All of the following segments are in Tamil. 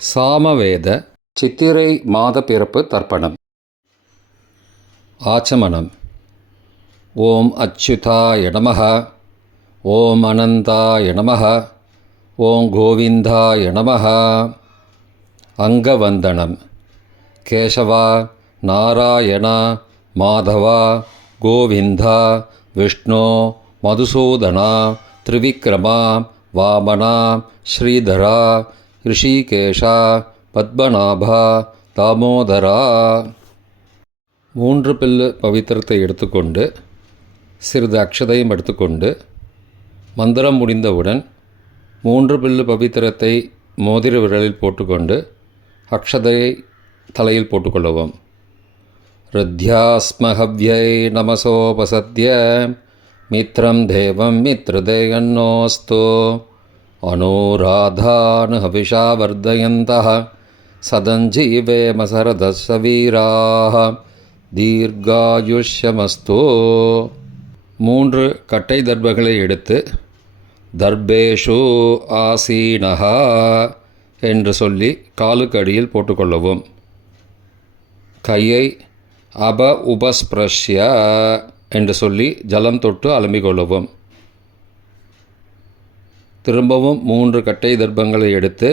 சாமவேத சித்திரை மாத பிறப்பு தர்ப்பணம். ஆச்சமனம். ஓம் அச்சுதாய நமஹ, ஓம் அனந்தாய நமஹ, ஓம் கோவிந்தாய நமஹ. அங்கவந்தனம். கேசவா, நாராயணா, மாதவா, கோவிந்தா, விஷ்ணு, மதுசூதனா, திரிவிக்ரமா, வாமனா, ஸ்ரீதரா, ரிஷிகேஷா, பத்மநாபா, தாமோதரா. 3 பில்லு பவித்திரத்தை எடுத்துக்கொண்டு சிறிது அக்ஷதையும் எடுத்துக்கொண்டு மந்திரம் முடிந்தவுடன் 3 பில்லு பவித்திரத்தை மோதிர விரலில் போட்டுக்கொண்டு அக்ஷதையை தலையில் போட்டுக்கொள்ளவும். ருத்யாஸ்மஹவ்யை நமசோபசத்ய மித்ரம் தேவம் மித்ருதேயன்னோஸ்து அனுராதான் ஹவிஷா வர்தயந்தः சதஞ்சீவேம சரதஸ்ஸ வீராः தீர்காயுஷ்யமஸ்து. 3 கட்டை தர்பங்களை எடுத்து தர்பேஷு ஆசீனஹா என்று சொல்லி காலுக்கு அடியில் போட்டுக்கொள்ளவும். கையை உபஸ்பிரஷ்ய என்று சொல்லி ஜலம் தொட்டு அலம்பிக்கொள்ளவும். திரும்பவும் 3 கட்டை தர்பங்களை எடுத்து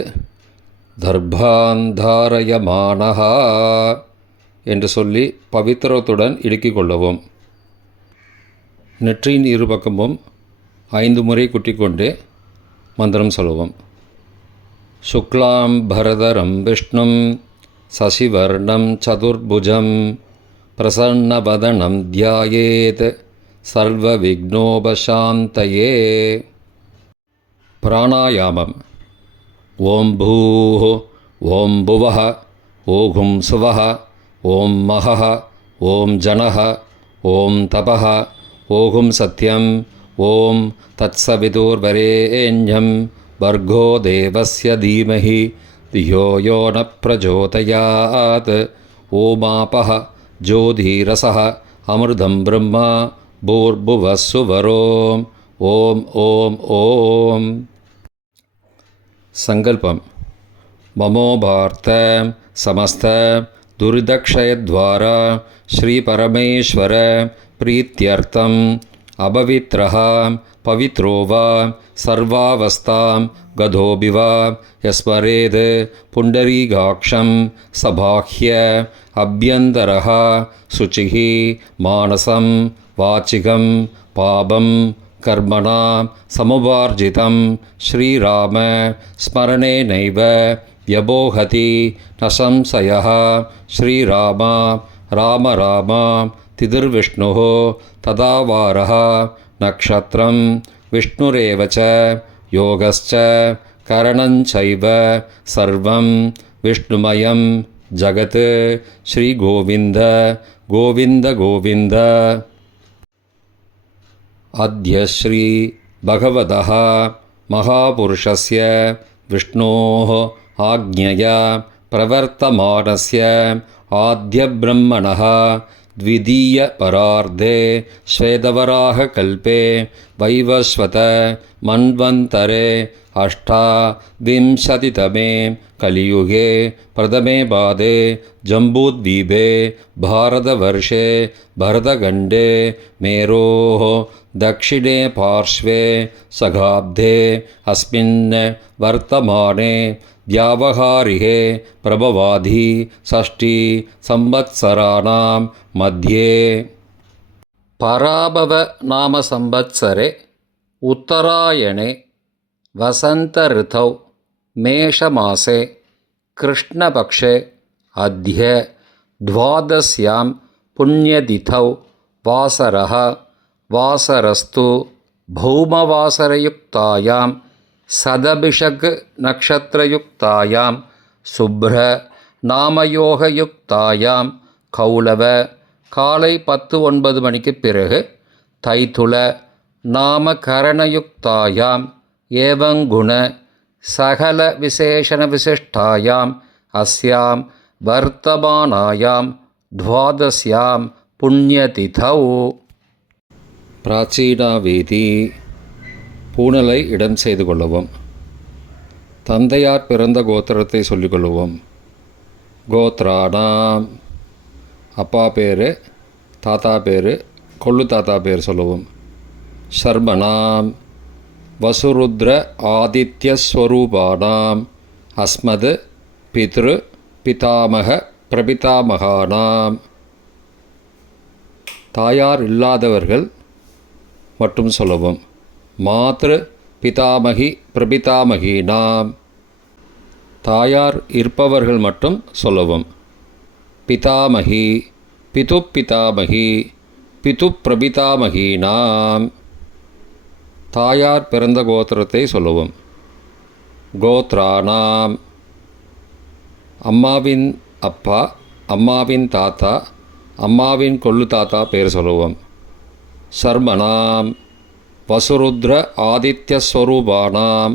தர்பாந்தாரயமானஹா என்று சொல்லி பவித்திரத்துடன் இடுக்கிக் கொள்ளவும். நெற்றியின் இரு பக்கமும் 5 முறை குட்டிக்கொண்டு மந்திரம் சொல்லவும். சுக்லாம் பரதரம் விஷ்ணும் சசிவர்ணம் சதுர்புஜம் பிரசன்னவதனம் தியாயேத் சர்வ விக்னோபசாந்தயே. பிராணாயாமம். ஓம் பூः, ஓம் புவः, ஓம் சுவः, ஓம் மகः, ஓம் ஜனः, ஓம் தபः, ஓம் சத்யம், ஓம் தத்சவிதுர்வரேண்யம் பர்கோ தேவஸ்ய தீமஹி தியோ யோ ந பிரச்சோதயாத். ஓமாபः ஜோதிரசः அமிர்தம் பிரம்மா பூர்புவः சுவரோம். ஓம் ஓம் ஓம். சங்கல்பம். மமோபார்த்த சமஸ்த துரிதக்ஷயத்வாரா ஸ்ரீ பரமேஸ்வர பிரீத்யர்த்தம் அபவித்ரஹ பவித்ரோ வா சர்வாவஸ்தாம் கதோபி வா யஸ்மரேத் புண்டரீகாக்ஷம் சபாஹ்ய அப்யந்தரஹ சுச்சிः மானசம் வாச்சிகம் பாபம் கர்மணா சமுபார்ஜிதம் ஸ்ரீராம ஸ்மரணேனைவ வ்யபோஹதி ந சம்சயः. ஸ்ரீராமா ராம ராமா திதிர்விஷ்ணுः ததாவாரः நக்ஷத்ரம் விஷ்ணுரேவ ச யோகஸ்ச கரணஞ்சைவ சர்வம் விஷ்ணுமயம் ஜகத். ஸ்ரீகோவிந்த கோவிந்த கோவிந்த. அத்ய ஸ்ரீ பகவதः மகாபுருஷஸ்ய விஷ்ணோः ஆக்ஞயா பிரவர்த்தமானஸ்ய ஆத்யப்ரம்மணः த்விதீய பரார்த்தே ஸ்வேதவராக கல்பே வைவஸ்வத மன்வந்தரே அஷ்டாவிம்சதிதமே கலியுகே பிரதமே பாதே ஜம்பூத்வீபே பாரதவர்ஷே பரதகண்டே மேரோः दक्षिणे पार्श्वे सगाब्धे अस्मिन् वर्तमाने व्यावहारिके प्रभवाधि षष्ठी संवत्सराणां मध्ये. पराभव नाम संवत्सरे उत्तरायणे वसंत ऋतौ मेषमासे कृष्णपक्षे अद्य द्वादश्यां पुण्यतिथौ वासरः वासरस्तु भौमवासरयुक्तायां सदभिषक् नक्षत्रयुक्तायां शुभ्र नामयोगयुक्तायां கௌலவ காலை 10:09 மணிக்கு பிறகு தைத்துள நாமகரணயுக்தாயாம் ஏவங்குண சகல விசேஷண விசிஷ்டாயாம் அஸ்யாம் வர்த்தமானாயாம் துவாதஸ்யாம் புண்ணியதிதௌ. பிராச்சீனாவேதி. பூணலை இடம் செய்து கொள்ளவும். தந்தையார் பிறந்த கோத்திரத்தை சொல்லிக்கொள்வோம். கோத்ராணாம், அப்பா பேர், தாத்தா பேர், கொள்ளு தாத்தா பேர் சொல்லுவோம். சர்மணாம், வசுருத்ர ஆதித்யஸ்வரூபானாம் அஸ்மத் பித்ரு பிதாமக பிரபிதாமகானாம். தாயார் இல்லாதவர்கள் மட்டும் சொல்லவும். மாத்ரு பிதாமகி பிரபிதாமகீனாம். தாயார் இருப்பவர்கள் மட்டும் சொல்லவும். பிதாமகி பிது பிதாமகி பிது பிரபிதாமகீனாம். தாயார் பிறந்த கோத்திரத்தை சொல்லவும். கோத்ராணாம், அம்மாவின் அப்பா, அம்மாவின் தாத்தா, அம்மாவின் கொள்ளு தாத்தா பேர் சொல்லுவோம். சர்மணாம், வசுருத்ர ஆதித்யஸ்வரூபானாம்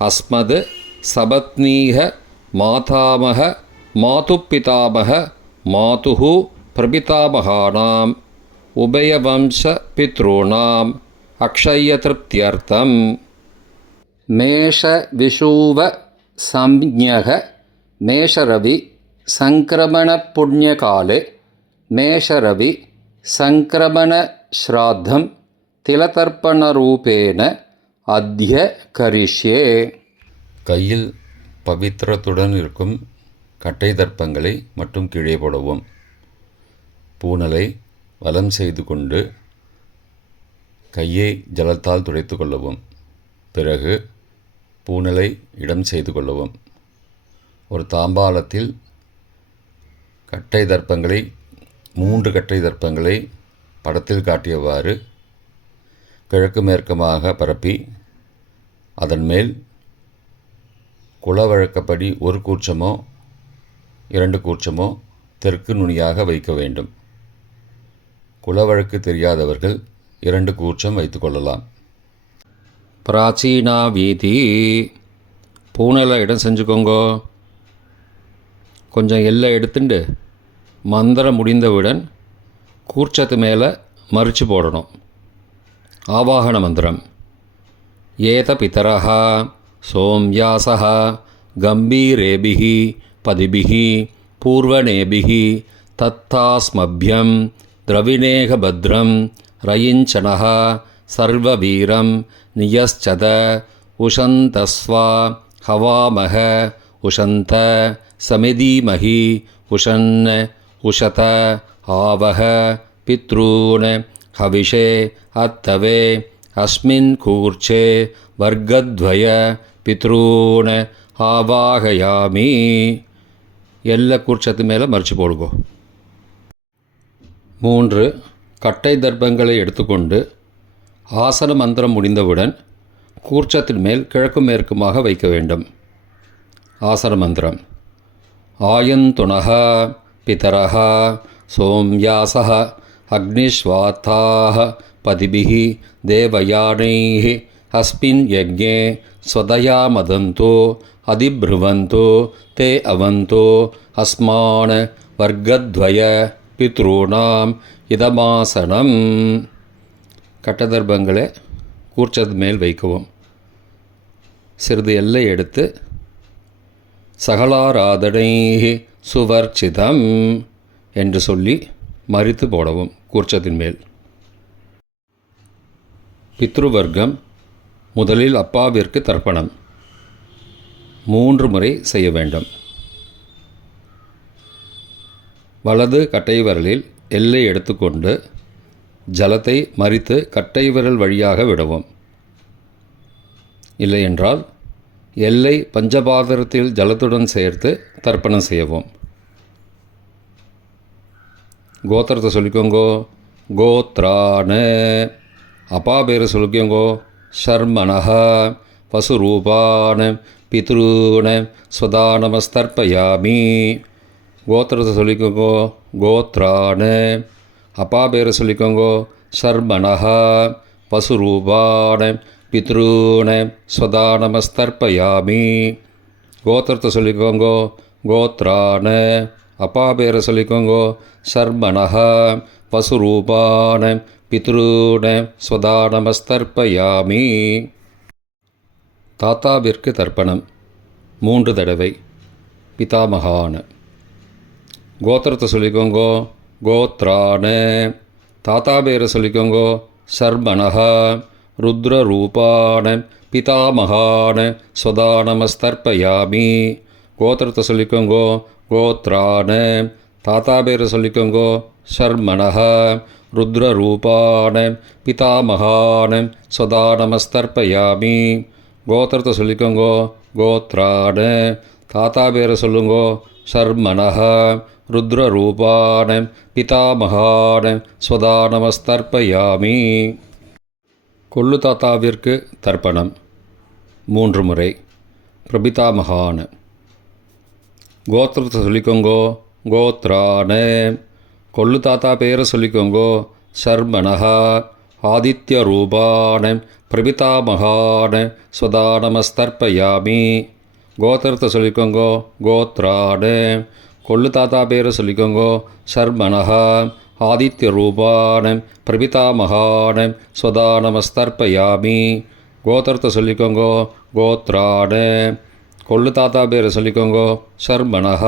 அஸ்மத் சபத்னீக மாதாமக மாதுப்பிதாமக மாதுஹு பிரபிதாமகானாம் உபயவம்ச பித்ருணாம் அக்ஷயத்ருப்தியர்த்தம். மேஷ விஷூவ சம்ஞக மேஷரவி சங்கிரமண புண்ணியகாலே மேஷரவி சங்கிரமண ஸ்ராத்தம் திலதர்ப்பணரூபேன அத்ய கரிஷ்யே. கையில் பவித்திரத்துடன் இருக்கும் கட்டை தர்ப்பங்களை மட்டும் கீழே போடவும். பூனலை வலம் செய்து கொண்டு கையை ஜலத்தால் துடைத்து கொள்ளவும். பிறகு பூனலை இடம் செய்து கொள்ளவும். ஒரு தாம்பாளத்தில் கட்டை தர்ப்பங்களை 3 கட்டை தர்ப்பங்களை படத்தில் காட்டியவாறு கிழக்கு மேற்கமாக பரப்பி அதன் மேல் குலவழக்கப்படி 1 கூர்ச்சமோ 2 கூர்ச்சமோ தெற்கு நுனியாக வைக்க வேண்டும். குலவழக்கு தெரியாதவர்கள் 2 கூர்ச்சம் வைத்து கொள்ளலாம். பிராச்சீனா வீதி, பூனலை இடம் செஞ்சுக்கோங்கோ. கொஞ்சம் எல்லை எடுத்துண்டு மந்திரம் முடிந்தவுடன் கூர்ச்சத்து மேலே மறித்து போடணும். ஆவாகன மந்திரம். ஏத பிதரஹ சோம்யாசஹ கம்பீரேபிஹி பதிபிஹி பூர்வணேபிஹி தத்தாஸ்மப்யம் திரவிணேக பத்ரம் ரயிஞ்சனஹ சர்வவீரம் நியஸ்சத உஷந்தஸ்வா ஹவாமஹ உஷந்த சமிதீமஹி உஷன் உஷத ஆவஹ பித்ரூன் ஹவிஷே அத்தவே அஸ்மின் கூர்ச்சே வர்க்கத்வய பித்ரூன் ஆவாகயாமி. எல்லா கூர்ச்சத்து மேலே மறித்து போடுங்கோ. 3 கட்டை தர்ப்பங்களை எடுத்துக்கொண்டு ஆசன மந்திரம் முடிந்தவுடன் கூர்ச்சத்தின் மேல் கிழக்கு மேற்குமாக வைக்க வேண்டும். ஆசன மந்திரம். ஆயந்துணஹ பிதரஹ சோம்யாசஹ அக்னிஸ்வாத்தாஹ பதிபிஹி தேவயானைஹ அஸ்மின் யஜ்ஞே ஸ்வதயா மதந்தோ அதிப்ருவந்தோ தே அவந்தோ அஸ்மான் வர்க்கத்வய பித்ருணாம் இதமாசனம். கட்டதர்ப்பங்களை கூர்ச்சது மேல் வைக்கவும். சிறிது எல்லை எடுத்து சகலாராதனை சுவர்ச்சிதம் என்று சொல்லி மறித்து போடவும் கூர்ச்சத்தின் மேல். பித்ருவர்க்கம். முதலில் அப்பாவிற்கு தர்ப்பணம் 3 முறை செய்ய வேண்டும். வலது கட்டை விரலில் எல்லை எடுத்துக்கொண்டு ஜலத்தை மறித்து கட்டை விரல் வழியாக விடவும். இல்லையென்றால் எல்லை பஞ்சபாத்திரத்தில் ஜலத்துடன் சேர்த்து தர்ப்பணம் செய்யவும். கோத்திரத்தை சொல்லிக்கோங்கோ. கோத்ரான, அப்பா பேர் சொல்லிக்கோங்கோ. ஷர்மணஹ வசுரூபான பித்ருன ஸ்வதானமஸ்தர்ப்பயாமி. கோத்திரத்தை சொல்லிக்கோங்கோ. கோத்ரான, அப்பா பேர் சொல்லிக்கோங்கோ. ஷர்மணஹ வசுரூபான பித்ருன ஸ்வதானமஸ்தர்ப்பயாமி. கோத்திரத்தை சொல்லிக்கோங்கோ. கோத்ரான, அப்பா பேரை சொல்லிக்கோங்கோ. ஷர்மணஹ வசுரூபான பித்ருன ஸ்வதானமஸ்தர்ப்பயாமி. தாத்தாவிற்கு தர்ப்பணம். 3 தடவை பிதாமகான. கோத்திரத்தை சொல்லிக்கோங்கோ கோத்ரான. தாத்தா பேரை சொல்லிக்கோங்கோ சர்மணஹ. ருத்ர ரூபான பிதாமகான ஸ்வதா நமஸ்தர்ப்பயாமி. கோத்திரத்தை சொல்லிக்கோங்கோ கோத்ரான. தாத்தா பேரை சொல்லிக்கோங்கோ சர்மணஹ. ருத்ர ரூபான பிதாமகான ஸ்வதா நமஸ்தர்ப்பயாமி. கோத்திரத்தை சொல்லிக்கோங்கோ கோத்ரான. தாத்தா பேரை சொல்லுங்கோ சர்மணஹ. ருத்ர ரூபான பிதாமகான ஸ்வதா நமஸ்தர்ப்பயாமி. கொள்ளு தாத்தாவிற்கு தர்ப்பணம் 3 முறை. பிரபிதாமகான. கோத்திரத்தை சொல்லிக்கோங்கோ கோத்ரான. கொள்ளு தாத்தா பேரை சொல்லிக்கோங்கோ சர்மணஹ. ஆதித்ய ரூபான பிரபிதாமகான ஸ்வதா நமஸ்தர்ப்பயாமி. கோத்திரத்தை சொல்லிக்கோங்கோ கோத்ரான. கொள்ளு தாத்தா பேரை சொல்லிக்கோங்கோ சர்மணஹ. ஆதித்ய ரூபான பிரபிதாமகான ஸ்வதா நமஸ்தர்ப்பயாமி. கோத்திரத்தை சொல்லிக்கோங்கோ கோத்ரான. கொள்ளு தாத்தா பேரை சொல்லிக்கோங்கோ சர்மணஹ.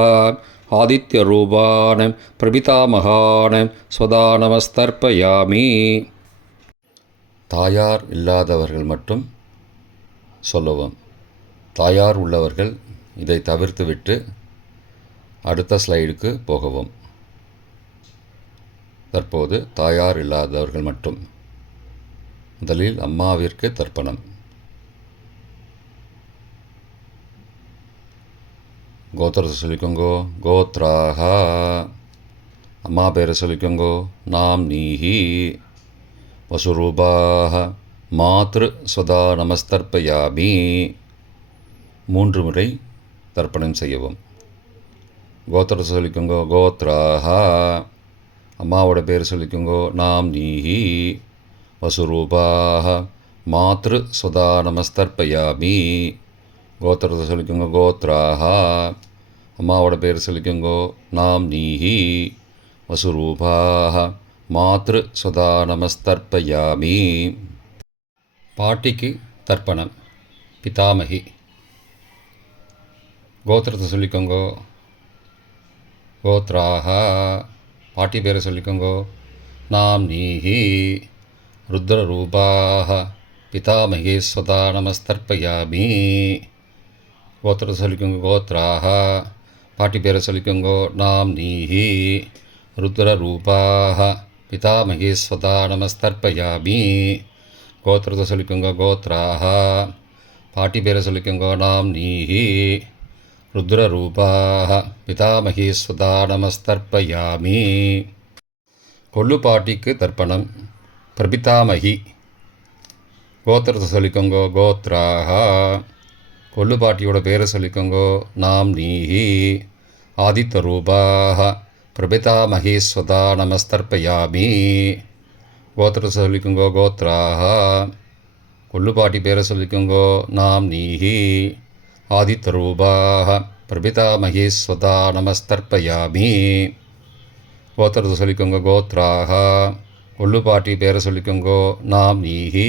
ஆதித்ய ரூபான பிரபிதாமகான ஸ்வதா நமஸ்தர்ப்பயாமி. தாயார் இல்லாதவர்கள் மட்டும் சொல்லவும். தாயார் உள்ளவர்கள் இதை தவிர்த்துவிட்டு அடுத்த ஸ்லைடுக்கு போகவும். தற்போது தாயார் இல்லாதவர்கள் மட்டும். முதலில் அம்மாவிற்கு தர்ப்பணம். கோத்திரத்தை சொல்லிக்கோங்கோ கோத்ராக. அம்மா பேரை சொல்லிக்கோங்கோ நாம் நீஹி. வசுரூபாக மாத்ரு ஸ்வதா நமஸ்தர்ப்பயாமி. 3 முறை தர்ப்பணம் செய்யவும். கோத்திரத்தை சொல்லிக்கோங்கோ கோத்ராக. அம்மாவோட பேர் சொல்லிக்கோங்கோ நாம் நீஹி. வசுரூபாக மாத்ரு ஸ்வதா நமஸ்தர்ப்பயாமி. கோத்திரத்தை சொல்லிக்கோங்கோ கோத்ராக. அம்மாவோட பேர் சொல்லிக்கோங்கோ நாம் நீஹி. வசுரூபாக மாத்ரு ஸ்வதா நமஸ்தர்ப்பயாமி. பாட்டிக்கு தர்ப்பணம் பிதாமகி. கோத்திரத்தை சொல்லிக்கோங்கோ கோத்ராக. பாட்டி பேரை சொல்லிக்கோங்கோ நாம் நீஹி. ருத்ர ரூபாக பிதாமகி ஸ்வதா நமஸ்தர்ப்பயாமி. கோத்திரத்தை சொல்லிக்கோங்கோ கோத்ராக. பாட்டி பேரை சொல்லிக்கோங்கோ நாம் நீஹி. ருத்ர ரூபாக பிதாமகி ஸ்வதா நமஸ்தர்ப்பயாமி. கோத்திரத்தை சொல்லிக்கோங்கோ கோத்ராக. பாட்டி பேரை சொல்லிக்கோங்கோ நாம் நீஹி. ருத்ர ரூபாக பிதாமகி ஸ்வதா நமஸ்தர்ப்பயாமி. கொள்ளு பாட்டிக்கு தர்ப்பணம் பிரபிதாமகி. கோத்திரத்தை சொல்லிக்கோங்கோ கோத்ராக. கொள்ளு பாட்டியோட பேரை சொல்லிக்கோங்கோ நாம் நீஹி. ஆதித்ய ரூபாக பிரபிதாமகி ஸ்வதா நமஸ்தர்ப்பயாமி. கோத்திரத்தை சொல்லிக்கோங்கோ கோத்ராக. கொள்ளு பாட்டி பேரை சொல்லிக்கோங்கோ நாம் நீஹி. ஆதித்ய ரூபாக பிரபிதாமகி ஸ்வதா நமஸ்தர்ப்பயாமி. கோத்திரத்தை சொல்லிக்கோங்கோ கோத்ராக. கொள்ளு பாட்டி பேரை சொல்லிக்கோங்கோ நாம் நீஹி.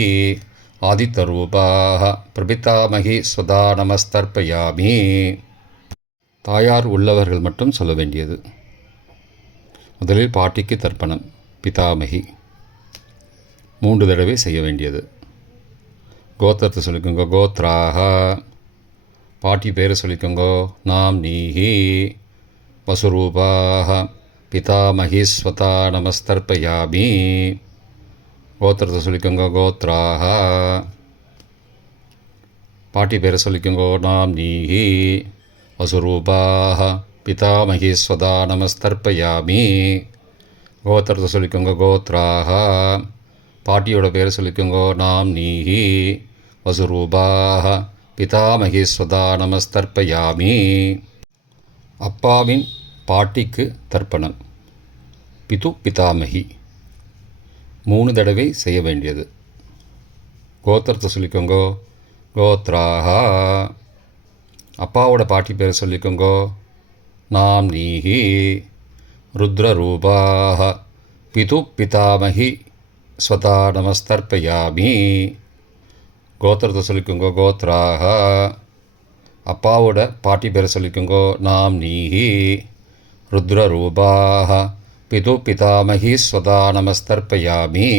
ஆதித்ய ரூபாக பிரபிதாமகி ஸ்வதா நமஸ்தர்ப்பயாமி. தாயார் உள்ளவர்கள் மட்டும் சொல்ல வேண்டியது. முதலில் பாட்டிக்கு தர்ப்பணம் பிதாமகி 3 தடவை செய்ய வேண்டியது. கோத்திரத்தை சொல்லிக்கோங்கோ கோத்ராக. பாட்டி பேரை சொல்லிக்கோங்கோ நாம் நீஹி. வசுரூபாக பிதாமகி ஸ்வதா நமஸ்தர்ப்பயாமி. கோத்திரத்தை சொல்லிக்கோங்கோ கோத்ராக. பாட்டி பேரை சொல்லிக்கோங்கோ நாம் நீஹி. வசுரூபாக பிதாமகி ஸ்வதா நமஸ்தர்ப்பயாமி. கோத்திரத்தை சொல்லிக்கோங்கோ கோத்ராக. பாட்டியோட பேரை சொல்லிக்கோங்கோ நாம் நீஹி. வசுரூபாக பிதாமகி ஸ்வதா நமஸ்தர்ப்பயாமி. அப்பாவின் பாட்டிக்கு தர்ப்பணம் பிது பிதாமகி 3 தடவை செய்ய வேண்டியது. கோத்திரத்தை சொல்லிக்கோங்கோ கோத்ராக. அப்பாவோட பாட்டி பேரை சொல்லிக்கோங்கோ நாம் நீஹி. ருத்ர ரூபாக பிது பிதாமகி ஸ்வதா நமஸ்தர்ப்பயாமி. கோத்திரத்தை சொல்லிக்கோங்கோ கோத்ராக. அப்பாவோட பாட்டி பேரை சொல்லிக்கோங்கோ. நாம் நீஹி ருத்ரரூபாக பிது பிதாமகி ஸ்வதா நமஸ்தர்ப்பயாமி.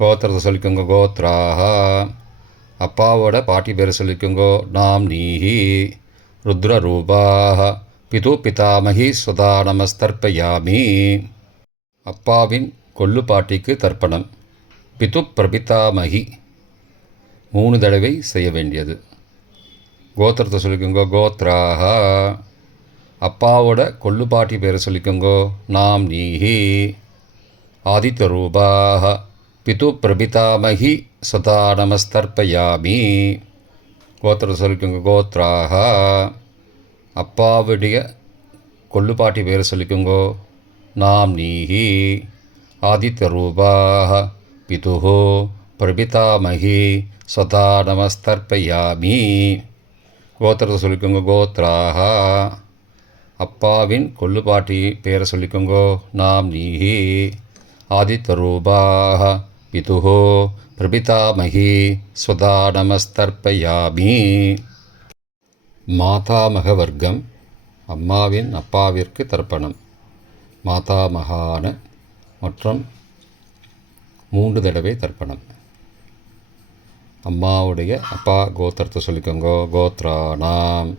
கோத்திரத்தை சொல்லிக்கோங்க. கோத்ராக. அப்பாவோட பாட்டி பேரை சொல்லிக்கோங்கோ. நாம் நீஹி ருத்ரரூபாக பிது பிதாமகி ஸ்வதா நமஸ்தர்ப்பயாமி. அப்பாவின் கொள்ளு பாட்டிக்கு தர்ப்பணம். பிது பிரபிதாமகி 3 தடவை செய்ய வேண்டியது. கோத்திரத்தை சொல்லிக்கோங்க. கோத்ராக. அப்பாவோட கொள்ளுப்பாட்டி பேரை சொல்லிக்கோங்கோ. நாம் நீஹி ஆதித்யரூபாக பிது பிரபிதாமகி சதா நமஸ்தர்ப்பயாமி. கோத்திரத்தை சொல்லிக்கோங்க. கோத்ராக. அப்பாவுடைய கொள்ளுப்பாட்டி பேரை சொல்லிக்கோங்கோ. நாம் நீஹி ஆதித்யரூபாக பிதுஹோ பிரபிதாமகி சதா நமஸ்தர்ப்பயாமி. கோத்திரத்தை சொல்லிக்கோங்க. கோத்ராக. அப்பாவின் கொள்ளுப்பாட்டி பேரை சொல்லிக்கோங்கோ. நாம் நீஹி ஆதித்யரூபாக பிதுஹோ பிரபிதாமகி ஸ்வதா நமஸ்தர்ப்பயாமி. மாதாமக வர்க்கம். அம்மாவின் அப்பாவிற்கு தர்ப்பணம். மாதாமகான மற்றும் 3 தடவை தர்ப்பணம். அம்மாவுடைய அப்பா கோத்திரத்தை சொல்லிக்கோங்கோ. கோத்ரானாம்.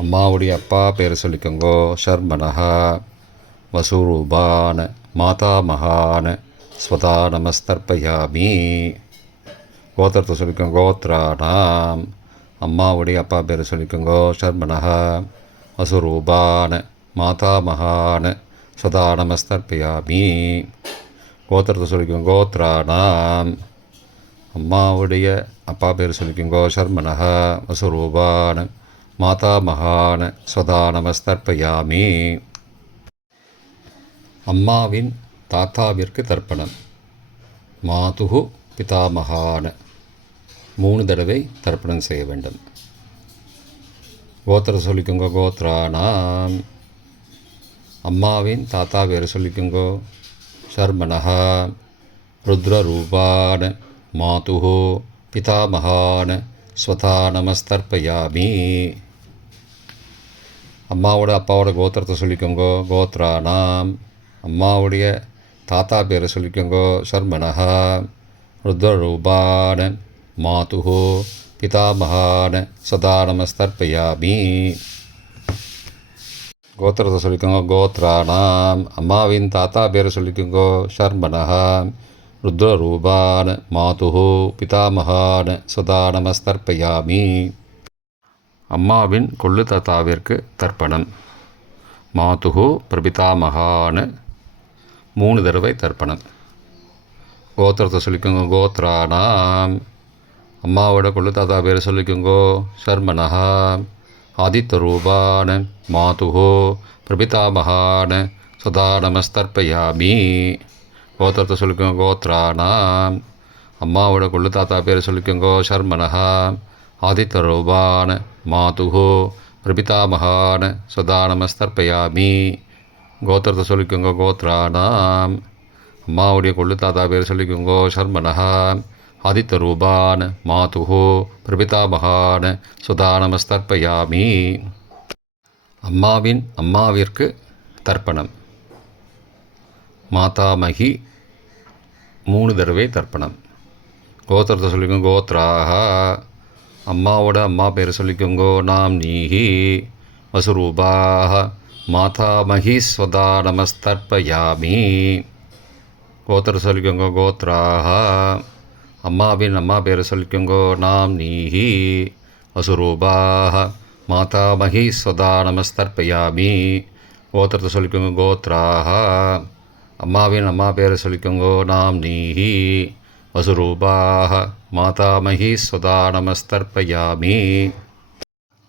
அம்மாவுடைய அப்பா பேரை சொல்லிக்கோங்கோ. ஷர்மனஹா வசூரூபான மாதாமகான ஸ்வதா நமஸ்தர்ப்பயாமி. கோத்திரத்தை சொல்லிக்கோங்க. கோத்ரானாம். அம்மாவுடைய அப்பா பேரை சொல்லிக்கோங்கோ. ஷர்மனஹா வசூரூபான மாதாமகான ஸ்வதா நமஸ்தர்ப்பயாமி. கோத்திரத்தை சொல்லிக்கோங்க. கோத்ரானாம். அம்மாவுடைய அப்பா பேர் சொல்லிக்கோங்கோ. ஷர்மனஹ வசுரூபான மாதாமகான ஸ்வதா நமஸ்தர்ப்பயாமி. அம்மாவின் தாத்தாவிற்கு தர்ப்பணம். மாதுகு பிதாமகான 3 தடவை தர்ப்பணம் செய்ய வேண்டும். கோத்திரத்தை சொல்லிக்கோங்க. கோத்ரானாம். அம்மாவின் தாத்தா பேர் சொல்லிக்கோங்கோ. ஷர்மனஹ ருத்ரரூபான மாதுஹோ பிதாமகான ஸ்வதா நமஸ்தர்ப்பயாமி. அம்மாவோட அப்பாவோட கோத்திரத்தை சொல்லிக்கோங்கோ. கோத்ரானாம். அம்மாவுடைய தாத்தா பேரை சொல்லிக்கோங்கோ. ஷர்மனஹ ருத்ரரூபான மாதுஹோ பிதாமகான சதா நமஸ்தர்ப்பயாமி. கோத்திரத்தை சொல்லிக்கோங்க. கோத்ரானாம். அம்மாவின் தாத்தா பேரை சொல்லிக்கோங்கோ. ஷர்மனஹ ருத்ரரூபான மாதுஹோ பிதாமகான சதா நமஸ்தர்ப்பயாமி. அம்மாவின் கொள்ளு தாத்தாவிற்கு தர்ப்பணம். மாதுஹோ பிரபிதாமகான 3 தடவை தர்ப்பணம். கோத்திரத்தை சொல்லிக்கோங்க. கோத்ரானாம். அம்மாவோட கொள்ளு தாத்தா பேரை சொல்லிக்கோங்கோ. ஷர்மனஹ ஆதித்யரூபான மாதுஹோ பிரபிதாமகான சதா நமஸ்தர்ப்பயாமி. கோத்திரத்தை சொல்லிக்கோங்க. கோத்ரானாம். அம்மாவோட கொள்ளு தாத்தா பேரை சொல்லிக்கோங்கோ. ஷர்மனஹ ஆதித்யரூபான மாதுஹோ பிரபிதாமகான சதா நமஸ்தர்ப்பயாமி. கோத்திரத்தை சொல்லிக்கோங்க. கோத்ரானாம். அம்மாவுடைய கொள்ளு தாத்தா பேரை சொல்லிக்கோங்கோ. ஷர்மனஹ ஆதித்யரூபான மாதுஹோ பிரபிதாமகான சதா நமஸ்தர்ப்பயாமி. அம்மாவின் அம்மாவிற்கு தர்ப்பணம். மாதாமகி 3 தடவை தர்ப்பணம். கோத்திரத்தை சொல்லிக்கோங்க. கோத்ராக. அம்மாவோட அம்மா பேரை சொல்லிக்கோங்கோ. நாம் நீஹி வசுரூபாக மாதாமகி ஸ்வதா நமஸ்தர்ப்பயாமி. கோத்திரத்தை சொல்லிக்கோங்க. கோத்ராக. அம்மாவின் அம்மா பேரை சொல்லிக்கோங்கோ. நாம் நீஹி வசுரூபாக மாதாமகி ஸ்வதா நமஸ்தர்ப்பயாமி. கோத்திரத்தை சொல்லிக்கோங்க. கோத்ராக. அம்மாவின் அம்மா பேரை சொல்லிக்கோங்கோ. நாம் நீஹி வசுரூபாக மாதாமகி ஸ்வதா நமஸ்தர்ப்பயாமி.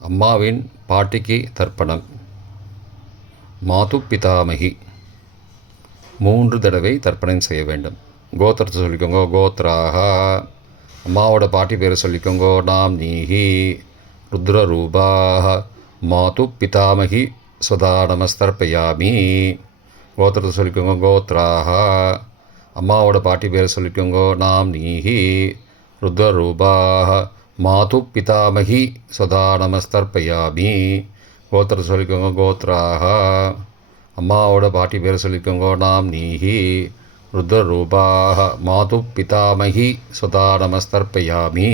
அம்மாவின் பாட்டிக்கு தர்ப்பணம். மாது பிதாமகி 3 தடவை தர்ப்பணம் செய்ய வேண்டும். கோத்திரத்தை சொல்லிக்கோங்க. கோத்ராக. அம்மாவோட பாட்டி பேரை சொல்லிக்கோங்கோ. நாம் நீஹி ருத்ரரூபாக மாது பிதாமகி ஸ்வதா நமஸ்தர்ப்பயாமி. கோத்திரத்தை சொல்லிக்கோங்க. கோத்ராக. அம்மாவோட பாட்டி பேரை சொல்லிக்கோங்கோ. நாம் நீஹி ருத்ரரூபாக மாது பிதாமகி சதா நமஸ்தர்ப்பயாமி. கோத்திரத்தை சொல்லிக்கோங்க, கோத்ராக. அம்மாவோட பாட்டி பேரை சொல்லிக்கோங்க, நாம் நீஹி. ருத்ரரூபாக. மாது பிதாமகி சதா நமஸ்தர்ப்பயாமி.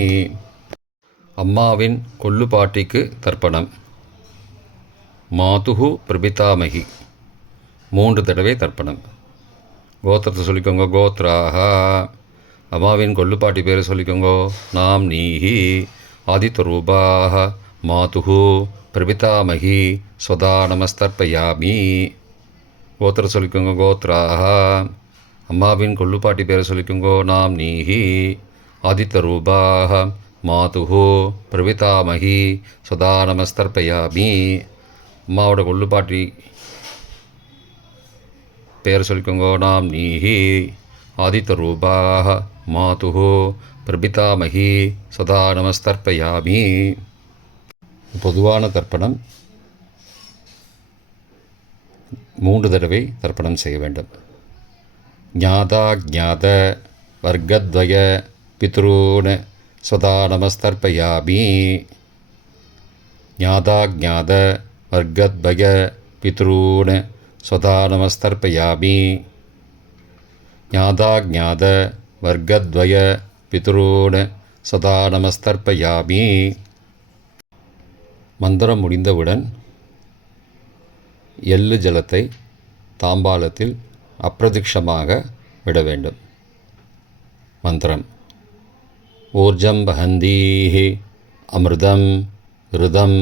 அம்மாவின் கொல்லு பாட்டிக்கு தர்ப்பணம். மாதுஹு பிரபிதாமகி 3 தடவை தர்ப்பணம். கோத்திரத்தை சொல்லிக்கோங்க, கோத்ராக. அம்மாவின் கொல்லுப்பாட்டி பேரை சொல்லிக்கோங்க, நாம் நீஹி. ஆதித்யரூபாக. மாதுஹு பிரபிதாமகி ஸ்வதா நமஸ்தர்ப்பயாமி. கோத்திரம் சொல்லிக்கோங்க, கோத்ராக. அம்மாவின் கொல்லுப்பாட்டி பேரை சொல்லிக்கோங்க, நாம் நீஹி. ஆதித்யரூபாக. மாதுஹு பிரபிதாமகி ஸ்வதா நமஸ்தர்ப்பயாமி. அம்மாவோட கொல்லுப்பாட்டி பேர் சொல்லிக்கோங்க, நாம் நீஹி. ஆதித்யரூபாக. மாதுஹு பிரபிதாமகி சதா நமஸ்தர்ப்பயாமி. பொதுவான தர்ப்பணம் 3 தடவை தர்ப்பணம் செய்ய வேண்டும். ஞாதா ஞாத வர்க்கத்வய பித்ரூன் சதா நமஸ்தர்ப்பயாமி. ஞாதா ஞாத வர்க்கத்வய பித்ரூன் சதா நமஸ்தர்ப்பயாமி. ஞாதா ஞாத வர்க்கத்வய பித்ரூன் சதா நமஸ்தர்ப்பயாமி. மந்திரம் முடிந்தவுடன் எள்ளு ஜலத்தை தாம்பாலத்தில் அப்பிரதிக்ஷமாக விட வேண்டும். மந்திரம். ஊர்ஜம் வஹந்தீஹி அமிர்தம் ருதம்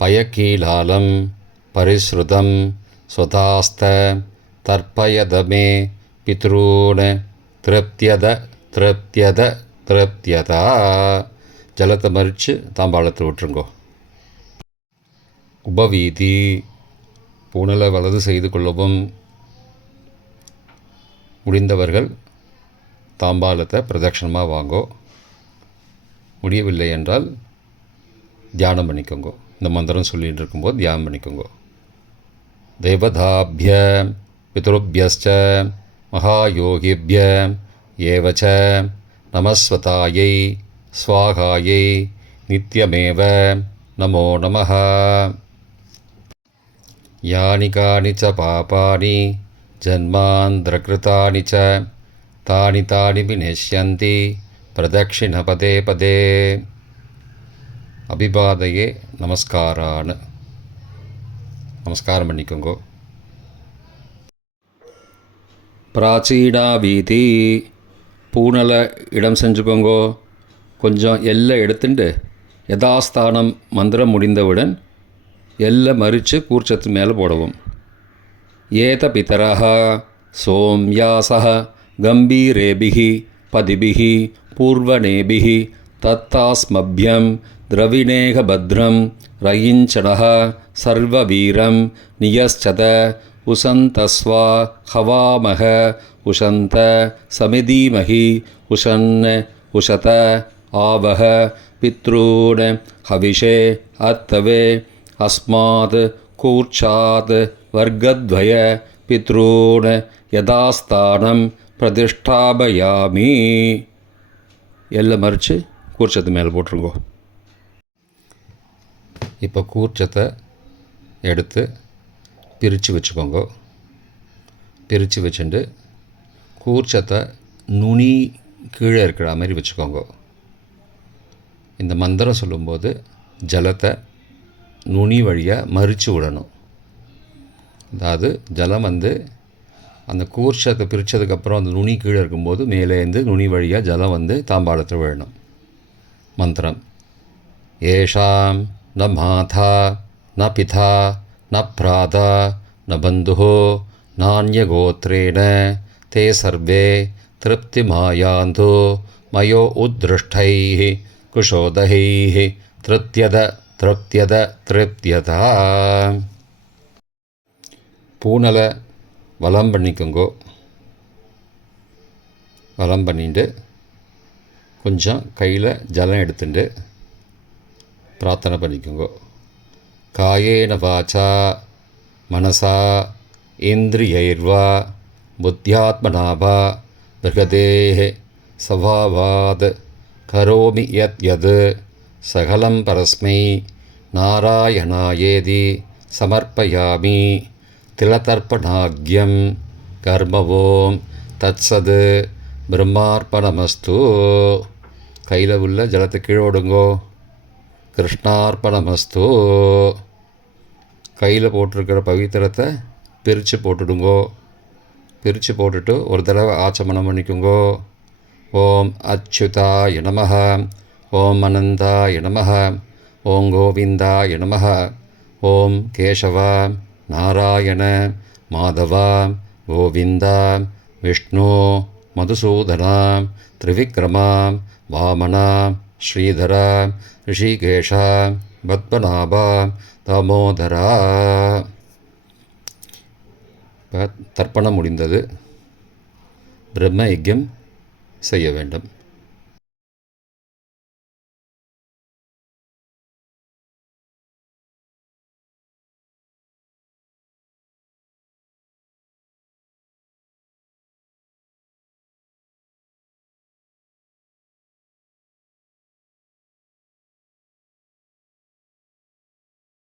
பயக்கீலாலம் பரிஸ்ருதம் ஸ்வதாஸ்த தர்ப்பயதமே பித்ரூன் திருப்தியத திருப்தியத திருப்தியதா. ஜலத்தை மறித்து தாம்பாளத்தில் விட்டுருங்கோ. உபவீதி. பூணலை வலது செய்து கொள்ளவும். முடிந்தவர்கள் தாம்பாலத்தை பிரதட்சணமாக வாங்கோ. முடியவில்லை என்றால் தியானம் பண்ணிக்கோங்க. இந்த மந்திரம் சொல்லிகிட்டு இருக்கும்போது தியானம் பண்ணிக்கோங்க. தேவதாபிய பித்ருபியஸ்ச மகாயோகிபிய ஏவச்ச நமஸ்வதாயை ஸ்வாகாயை நித்யமேவ நமோ நமः. யானி கானி ச பாபானி ஜன்மாந்திரகிருதானி ச தானி தானி விநஷ்யந்தி பிரதக்ஷிண பதே பதே. அபிபாதையே நமஸ்காரான். நமஸ்காரம் பண்ணிக்கோங்க. பிராச்சீனா வீதி. பூனலை இடம் செஞ்சுக்கோங்கோ. கொஞ்சம் எல்லை எடுத்துட்டு யதாஸ்தானம் மந்திரம் முடிந்தவுடன் எல்லை மறித்து கூர்ச்சத்து மேலே போடவும். ஏத பிதரஹ சோம்யாசஹ கம்பீரேபிஹி பதிபிஹி பூர்வனேபிஹி தத்தாஸ்மப்யம் திரவிணேக பத்ரம் ரயிஞ்சனஹ சர்வவீரம் நியஸ்சத உசந்தஸ்வா ஹவாமஹ உஷந்த சமிதீமஹி உஷன் உஷத ஆவஹ பித்ரூன் ஹவிஷே அத்தவே அஸ்மாத் கூர்ச்சாத் வர்க்கத்வய பித்ரூன் யதாஸ்தானம் பிரதிஷ்டாபயாமி. எல்லாம் மறித்து கூர்ச்சத்து மேலே போட்டுருங்கோ. இப்போ கூர்ச்சத்தை எடுத்து பிரித்து வச்சுக்கோங்க. பிரித்து வச்சுட்டு கூர்ச்சத்தை நுனி கீழே இருக்கிற மாதிரி வச்சுக்கோங்க. இந்த மந்திரம் சொல்லும்போது ஜலத்தை நுனி வழியாக மறித்து விடணும். அதாவது ஜலம் அந்த கூர்ச்சத்தை பிரித்ததுக்கப்புறம் அந்த நுனி கீழே இருக்கும்போது மேலேருந்து நுனி வழியாக ஜலம் தாம்பாளத்தில் விழணும். மந்திரம். ஏஷாம் ந மாதா ந பிதா ந பிராதா ந பந்துஹோ நான்யகோத்ரேண தே சர்வே திருப்திமாயாந்தோ மயோ உத்ருஷ்டைः குஷோதகைः திருப்தியத திருப்தியத திருப்தியதா. பூனலை வலம் பண்ணிக்கோங்கோ. வலம் பண்ணிட்டு கொஞ்சம் கையில் ஜலம் எடுத்துட்டு பிரார்த்தனை பண்ணிக்கோங்க. காயேன வாச்சா மனசா இந்திரியைர்வா புத்தியாத்மனாபா பிரகதேஹ சவாவாத் கரோமி யத் யத் சகலம் பரஸ்மை நாராயணாயேதி சமர்ப்பயாமி திலதர்ப்பணாக்யம் கர்மவோம் தத்சது பிரம்மார்ப்பணமஸ்து. கையில் உள்ள ஜலத்தை கீழே விடுங்கோ. கிருஷ்ணார்ப்பணமஸ்து. கையில் போட்டிருக்கிற பவித்திரத்தை பிரித்து போட்டுடுங்கோ. பிரித்து போட்டுட்டு ஒரு தடவை ஆச்சமனம் பண்ணிக்குங்கோ. ஓம் அச்சுதாய நமஹ, ஓம் அனந்தாய நமஹ, ஓம் கோவிந்தாய நமஹ, ஓம் கேசவ நாராயண மாதவ கோவிந்தா விஷ்ணு மதுசூதனா திரிவிக்ரமா வாமனா ஸ்ரீதரா ரிஷிகேஷா பத்மநாபா தாமோதரா. தர்ப்பணம் முடிந்தது. பிரம்ம யஜ்யம் செய்ய வேண்டும்.